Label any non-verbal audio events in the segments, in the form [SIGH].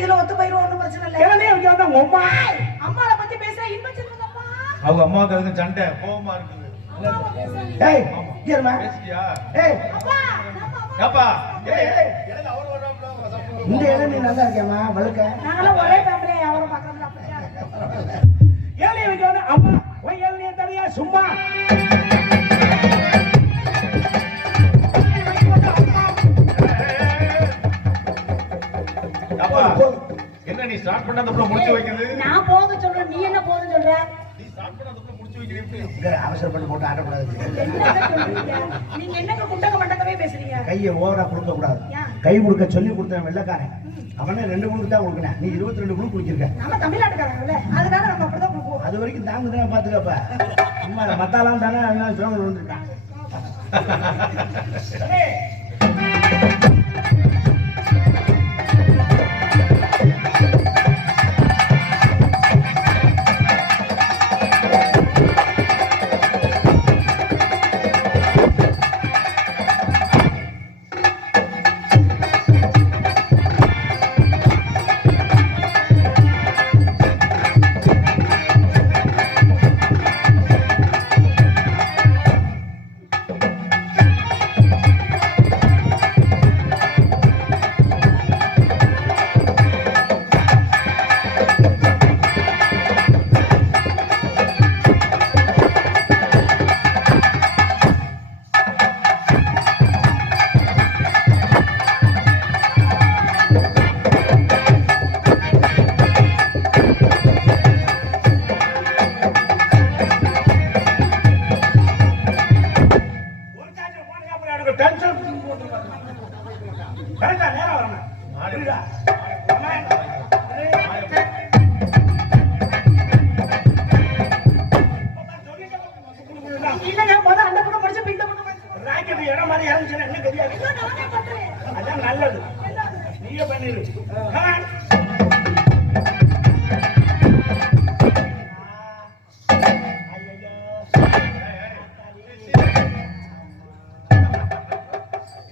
இதுல ஒத்து போயிரும் ஒண்ணும் பிரச்சனை இல்ல. இளநீ வைக்க வந்தா அம்மா? அம்மாவை பத்தி பேச இன்பம் செல்வதப்பா அவங்க அம்மாவுக்கு அதுக்கு சண்டை? கோவமா இருக்குது. ஏய் இருமா பேசிட்டியா? ஏய். அப்பா நம்ம அம்மா ஏப்பா? ஏய் ஏய். இந்த இளநீ நல்லா இருக்கேம்மா வழுக்க. நாங்களாம் ஒரே ஃபேமிலியா வியாபாரம் பார்க்கறோம்ல அப்படியா இளநீ வைக்க வந்தா அம்மா உன் இளநீ தரியா சும்மா. நீ ஸ்டார்ட் பண்ண அந்த முடிச்சு வைக்கிறது. நான் போதும் சொல்றேன் நீ என்ன போதும் சொல்ற? நீ ஸ்டார்ட் பண்ண அந்த முடிச்சு வைக்கிறது இங்க அவசரப்பட்டு போட்டு ஆடக்கூடாது. என்னங்க சொல்றீங்க? நீங்க என்னங்க குண்டக மண்டகமே பேசுறீங்க? கையை ஓவரா கொடுக்க கூடாது? கை கொடுக்க சொல்லி கொடுத்தேன் வெள்ளக்காரன். அவனே ரெண்டு குழுக்கு தான் கொடுக்கணும். நீ இருபத்தி ரெண்டு குழு குடிச்சிருக்க. நம்ம தமிழ்நாட்டுக்காரங்கல்ல அதனால நம்ம அப்படிதான் கொடுப்போம். அது வரைக்கும் தாங்க தானே பாத்துக்கப்ப. அம்மா மத்தாலாம் தானே எல்லாம் சிவங்க வந்துருக்கான்.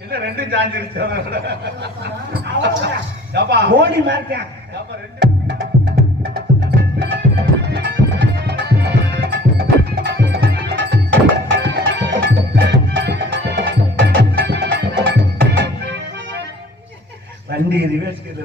என்ன ரெண்டும் சாஞ்சிருச்சு ஓடி மாட்டேன் வண்டி ரிவர்ஸ் கிட்ட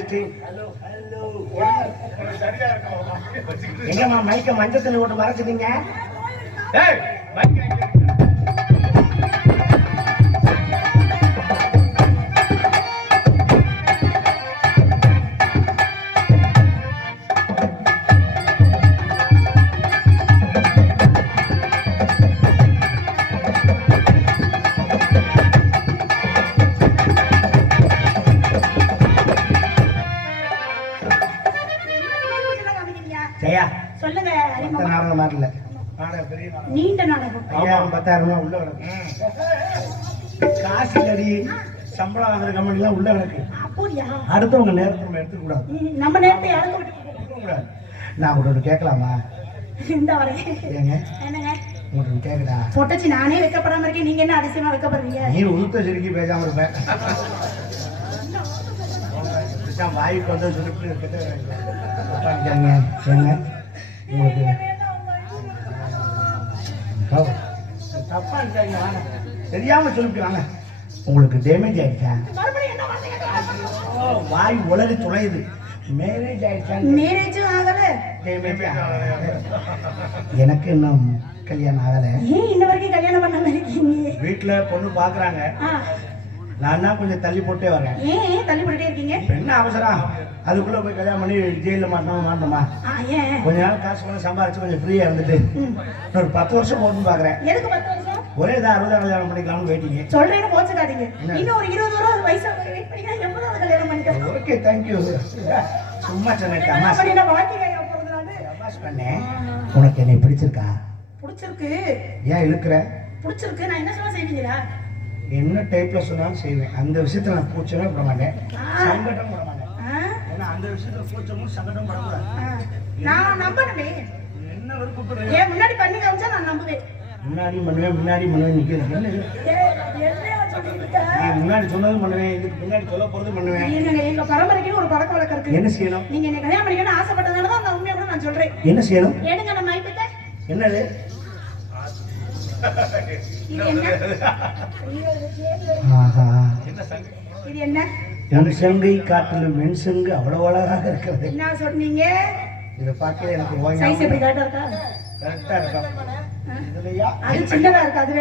மைக் டெஸ்டிங் ஹலோ ஹலோ உனக்கு சரியா இருக்கும் வச்சுக்கிட்டு எங்கம்மா மைக்க மஞ்சத்தில் போட்டு மறைச்சிட்டீங்க? ஏய் மைக் அறிமுகமா. நாடகம் மாறல நாடகம் பெரிய நாடகம். நீண்ட நாடகம். ஐயாயிரம் பத்தாயிரம் ரூபாய் உள்ள கிடக்கு. காசு கடி சம்பளம் வாங்குற கம்பெனிலாம் உள்ள கிடக்கு. அடுத்தவங்க நேரத்தை நம்ம எடுத்துக்க கூடாது. ம், நம்ம நேரத்தை கூடாது. நான் உங்கள்ட்ட ஒண்ணு கேட்கலாமா? இந்த வரேன் ஏங்க? என்னங்க? பொட்டச்சி நானே வைக்கப்படாம இருக்கேன். நீங்க என்ன அதிசயமா வைக்கப்படுறீங்க? நீ உளுத்த சிரிக்கி பேசாம இருப்பேன் [LAUGHS] வாய்க்கு வந்து உட்காந்துக்காங்க ஏங்க? உங்களுக்கு தெரியாம சொல்லிட்டு வாங்க உங்களுக்கு டேமேஜ் ஆயிடுச்சா? வாய் உலகி துளையுது. மேரேஜ் ஆயிடுச்சா? மேரேஜும் ஆகல. டேமேஜ் எனக்கு இன்னும் கல்யாணம் ஆகலை. ஏன் இன்ன வரைக்கும் கல்யாணம் பண்ணாம இருக்கீங்க? வீட்டுல பொண்ணு பாக்குறாங்க. நான் தான் கொஞ்சம் தள்ளி போட்டே வரேன். ஏன் தள்ளி போட்டுட்டே இருக்கீங்க? என்ன அவசரம்? அதுக்குள்ள போய் கல்யாணம் பண்ணி ஜெயில மாட்டோம் மாட்டோமா கொஞ்ச நாள் காசு பணம் சம்பாரிச்சு கொஞ்சம் ஃப்ரீயா இருந்துட்டு. ஒரு பத்து வருஷம் போகணும்னு பாக்குறேன். எதுக்கு பத்து வருஷம்? ஒரே இதாக அறுபதாம் கல்யாணம் பண்ணிக்கலாம்னு வெயிட்டிங்க சொல்றேன்னு போச்சுக்காதீங்க? இன்னும் ஒரு இருபது வருஷம் வயசா வெயிட் பண்ணி எவ்வளவு கல்யாணம் பண்ணிக்கலாம். ஓகே தேங்க்யூ சும்மா சொன்னேன் பண்ணி உனக்கு என்னை பிடிச்சிருக்கா? பிடிச்சிருக்கு. ஏன் இழுக்கிற? பிடிச்சிருக்கு. நான் என்ன சொன்னா செய்வீங்களா? என்ன டைப்ல சொன்னாலும் செய்வேன். அந்த விஷயத்துல நான் கூச்சமே பட மாட்டேன். சங்கடம் பட மாட்டேன்? ஏன்னா அந்த விஷயத்துல கூச்சமும் சங்கடம் படக்கூடாது. நான் நம்பணுமே என்ன விருப்பப்படுற ஏன் முன்னாடி பண்ணி காமிச்சா நான் நம்புவேன். முன்னாடி பண்ணுவேன் முன்னாடி பண்ணுவேன் நிக்கிறது என்ன இது? ஏய், என்னையா சொல்லிட்டு இருக்க? நீ முன்னாடி சொன்னதும் பண்ணுவேன் இதுக்கு பின்னாடி சொல்ல போறதும் பண்ணுவேன். எங்க பரம்பரைக்குன்னு ஒரு பழக்க வழக்கம் இருக்கு. என்ன செய்யணும்? நீங்க என்னை கல்யாணம் பண்ணிக்கணும்னு ஆசைப்பட்டதால தான் அந்த உண்மையை கூட நான் சொல்றேன். என்ன செய்யணும்? ஏனுங்க நம்ம ஐப்பத்த என்னது? [LAUGHS] இது என்ன? ஆஹா. என்ன சங்கு? இது என்ன? என் சங்கை காட்டிலும் மென் சங்கு அவ்வளவு அழகாக இருக்கிறது. என்ன சொன்னீங்க? இதை பார்க்க எனக்கு சைஸ் எப்படி ஓயாம கரெக்டா இருக்கா? கரெக்டா இருக்கும் இதுலயா? அது சின்னதா இருக்கு? அது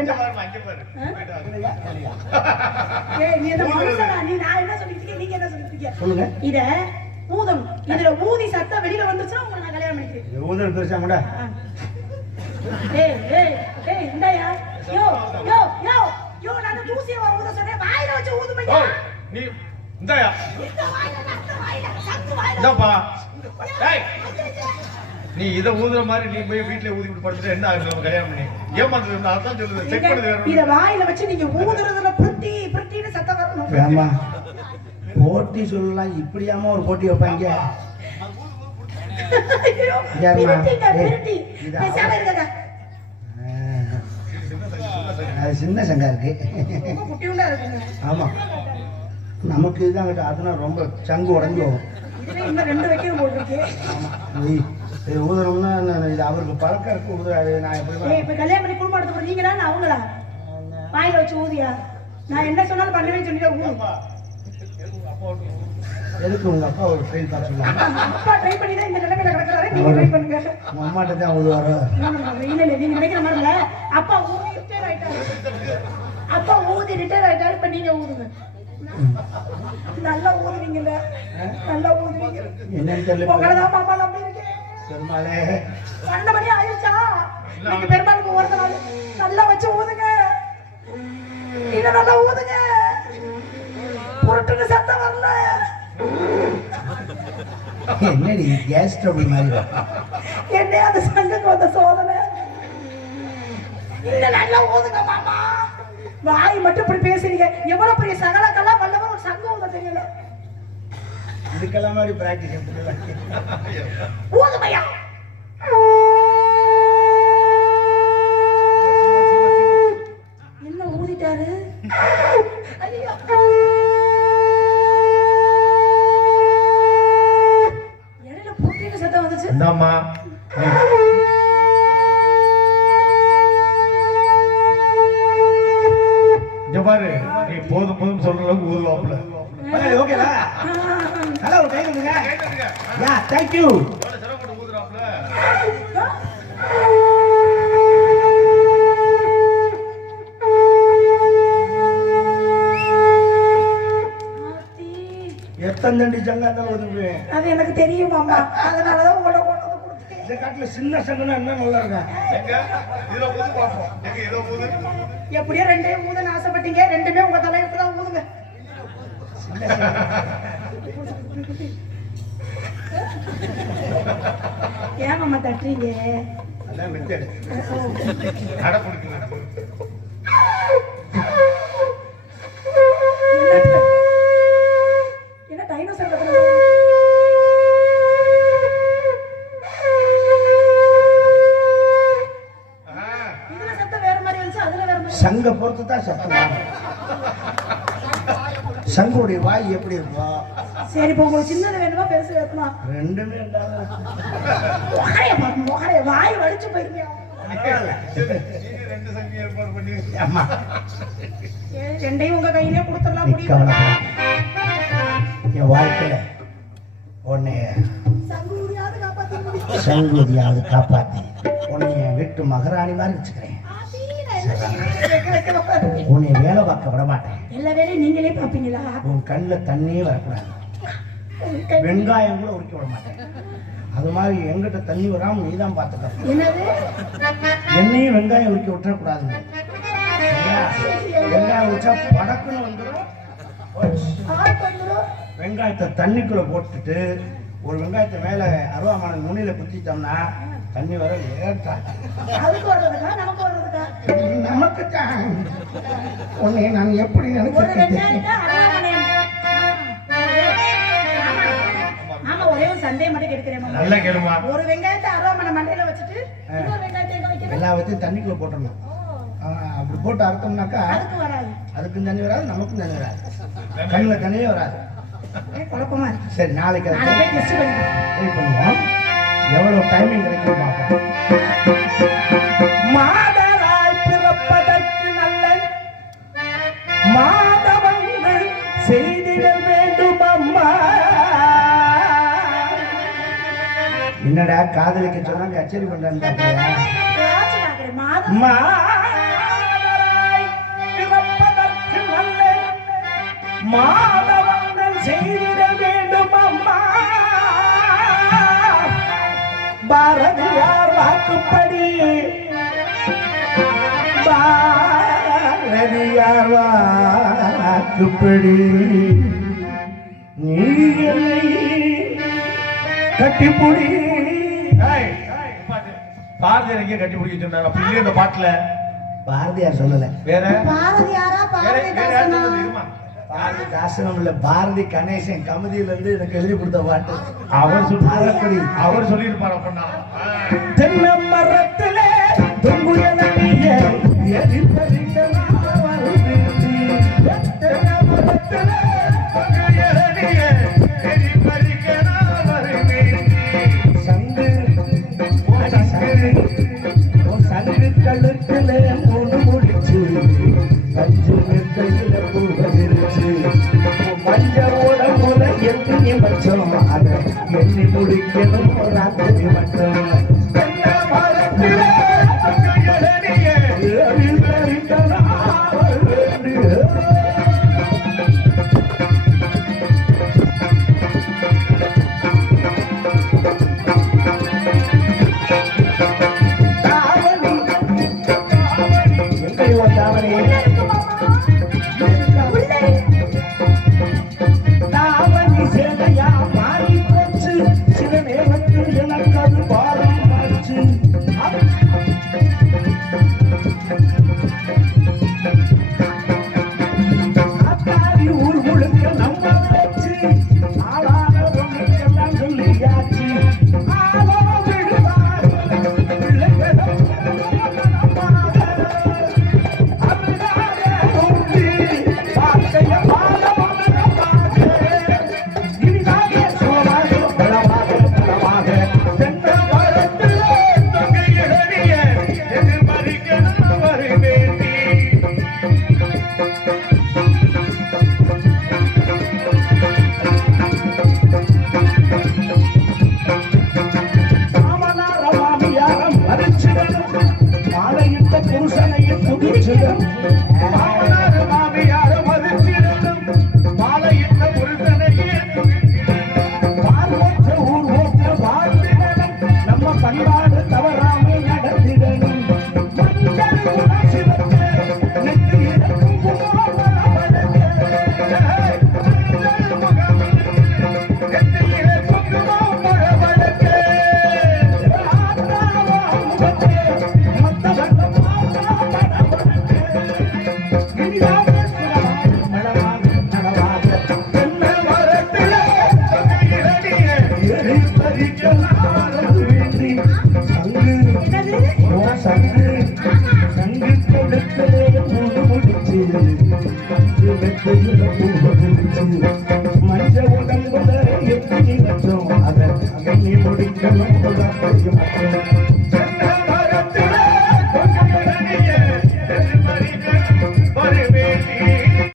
பாரு. இதுலயா? ஏய் நீ என்ன மனுஷனா? நீ நான் என்ன சொல்லிட்டு இருக்கேன்? நீங்க என்ன சொல்லிட்டு இருக்கீங்க? சொல்லுங்க. இத ஊதணும். இதுல ஊதி சத்தம் வெளியில வந்துச்சுன்னா உங்களை நான் கல்யாணம் பண்ணிக்கிறேன். இது ஊதல் பெருசா கூட. ஏய் ஏய் ஏய் இந்தாயா. யோ யோ யோ யோ நான் தூசிய ஊத சொன்னேன். வாயில வச்சு ஊது பையா நீ இந்தாயா? இந்த வாயில அந்த வாயில சங்கு வாயில. இந்தாப்பா. ஏய் நீ இதை ஊதுற மாதிரி நீ போய் வீட்டுல ஊதி விட்டு படுத்துட்டு என்ன ஆகுது நம்ம கல்யாணம் பண்ணி? ஏமாந்து அதான் சொல்லுது. செக் பண்ணது இத வாயில வச்சு நீங்க ஊதுறதுல பிரிட்டி பிரிட்டின்னு சத்தம் வரணும். ஆமா போட்டி சொல்லலாம். இப்படியாம ஒரு போட்டி வைப்பாங்க? பிரிட்டிங்க, ஏய், பிரிட்டி. இது. அது சின்ன சங்கா இருக்கு ரொம்ப குட்டியுண்டா இருக்குங்க. ஆமா நமக்கு இதாங்கிட்ட அதுனா ரொம்ப சங்கு உடஞ்சு போகும் இது- ஊதுறோம்னா நான் இது அவருக்கு பழக்கம் இருக்கு ஊதுறாரு நான் எப்படி இப்ப கல்யாணம் பண்ணி குடும்பம் நீங்களா, நான் அவங்களா? வாயில வச்சு ஊதியா? நான் என்ன சொன்னாலும் பண்ணுவேன்னு சொல்லிட்டு ஊது. எதுக்கு உங்க அப்பா ஒரு ஃபெயில் பார்த்து சொல்லுவாங்க அப்பா try பண்ணி தான் இந்த நிலைமையில கிடக்குறாரு, நீங்க try பண்ணுங்க. உங்க அம்மாட்ட தான் ஊதுவாரோ இல்ல, இல்ல, நீங்க நினைக்கிற மாதிரி இல்ல. அப்பா ஊதி retire ஆயிட்டாரு. அப்பா ஊதி retire ஆயிட்டாரு, இப்ப நீங்க ஊதுங்க. நல்லா ஊதுவீங்கல்ல. நல்லா ஊதுவீங்க. என்னன்னு தெரியல. உங்களதான் மாமா நம்பி இருக்கேன். பெருமாளே. பன்னெண்டு மணி ஆயிடுச்சா நீங்க பெருமாளுக்கு ஒரு நாள். நல்லா வச்சு ஊதுங்க. நீங்க நல்லா ஊதுங்க. புரட்டுன்னு சத்தம் வரல. என்னடி கேஸ் ட்ரபிள் மாதிரி? வா. என்ன அந்த சங்கக்கு வந்த சோதனை இல்ல நல்லா ஊதுங்க மாமா. வாய் மட்டும் இப்படி பேசுறீங்க. எவ்வளவு பெரிய சகலக்கெல்லாம் வல்லவன் ஒரு சங்கம் ஊத தெரியல. இதுக்கெல்லாம் மாதிரி பிராக்டிஸ் எப்படி பாரு. நீ போதும் போதும் சொல்ற அளவுக்கு ஊதுவாப்புல. ஓகேவா நல்லா ஒரு கை கொடுங்க. யா ஊதுறாப்புல? ஆத்தி. எத்தனை தண்டி சங்கா இருந்தாலும் ஒதுக்குவேன் அது எனக்கு தெரியும் மாமா. அதனாலதான் உங்களை கொண்டு வந்து கொடுத்தேன் இந்த காட்டுல சின்ன சங்கம்னா என்ன நல்லா இருக்கும். எங்க? இதுல ஊது பார்ப்போம் எங்க ஏதோ ஊது எப்படியோ ரெண்டையும் ஊதன்னு ஆசைப்பட்டீங்க. ரெண்டுமே உங்க தலையெழுத்து தான் ஊதுங்க. ஏன் மாமா தட்டுறீங்க? அதான் மெத்தடு அடை பிடிக்கணும் என்ன டைனோசர் இதுல சத்தம் வேற மாதிரி வந்துச்சு அதுல வேற மாதிரி சங்க பொறுத்து தான் சத்தமா சங்குடைய வாய் எப்படி இருக்கும் சரி இப்போ உங்களுக்கு சின்னது வேணுமா பெருசு வேணுமா? ரெண்டுமே இல்லாத வாய் வலிச்சு போயிருங்க. ரெண்டையும் உங்க கையிலே கொடுத்துடலாம் முடியும். என் வாழ்க்கையில உன்னை சங்குதியாவது காப்பாத்தி? உன்னை என் வீட்டு மகாராணி மாதிரி வச்சுக்கிறேன். உன்னை வேலை பார்க்க விட மாட்டேன் எல்லா வேலையும் நீங்களே பாப்பீங்களா உன் கண்ணில் தண்ணியே வரக்கூடாது. வெங்காயம் கூட உரிக்க விட மாட்டேன் அது மாதிரி எங்கிட்ட தண்ணி வராம நீ தான் பார்த்துக்க என்னையும் வெங்காயம் உரிக்க விட்டுறக்கூடாது வெங்காயம் உரிச்சா படக்குன்னு வந்துடும் வெங்காயத்தை தண்ணிக்குள்ள போட்டுட்டு ஒரு வெங்காயத்தை மேல அருவாமனை நுனியில குத்திட்டோம்னா தண்ணி வர லேட்டா. அதுக்கு வர்றதுக்கா? நமக்கு வர்றதுக்கா? நமக்கு தான் உன்னை நான் எப்படி ஒரு நினைச்சிருக்கேன் ஒரே மட்டும் நல்ல கேளுமா ஒரு வெங்காயத்தை அரோமனை மண்டையில வச்சுட்டு இன்னொரு வெங்காயத்தை எல்லா தண்ணிக்குள்ள போட்டுடணும் அப்படி போட்டு அறுத்தோம்னாக்கா அதுக்கு வராது அதுக்கும் தண்ணி வராது நமக்கும் தண்ணி வராது கண்ணில் தண்ணியே வராது குழப்பமா இருக்கு சரி நாளைக்கு அதை ட்ரை பண்ணுவோம் டைமிங் கிடைக்கும் பார்ப்போம் என்னடா காதலிக்க சொன்னா கச்சேரி பண்றான்னு மாதவங்கள் செய்திட வேண்டும் அம்மா! பாரதியார் வாக்குப்படி. பாரதியார் வாக்குப்படி. நீ என்னை கட்டிப்புடி. பாரதியார் எங்கேயோ கட்டி பிடிக்க சொன்னார் அப்படி இல்லையே இந்த பாட்டுல. பாரதியார் சொல்லல. வேற? பாரதியாரா? பாரதிதாசனா. பாரதிதாசனம் இல்ல பாரதி கணேசன் கமிதியில இருந்து எனக்கு எழுதி கொடுத்த பாட்டு. அவர் சொல்லி அவர் சொல்லியிருப்பார் அப்படின்னா. தென்னை மரத்திலே தொங்குயலடிய எரிபறிக்க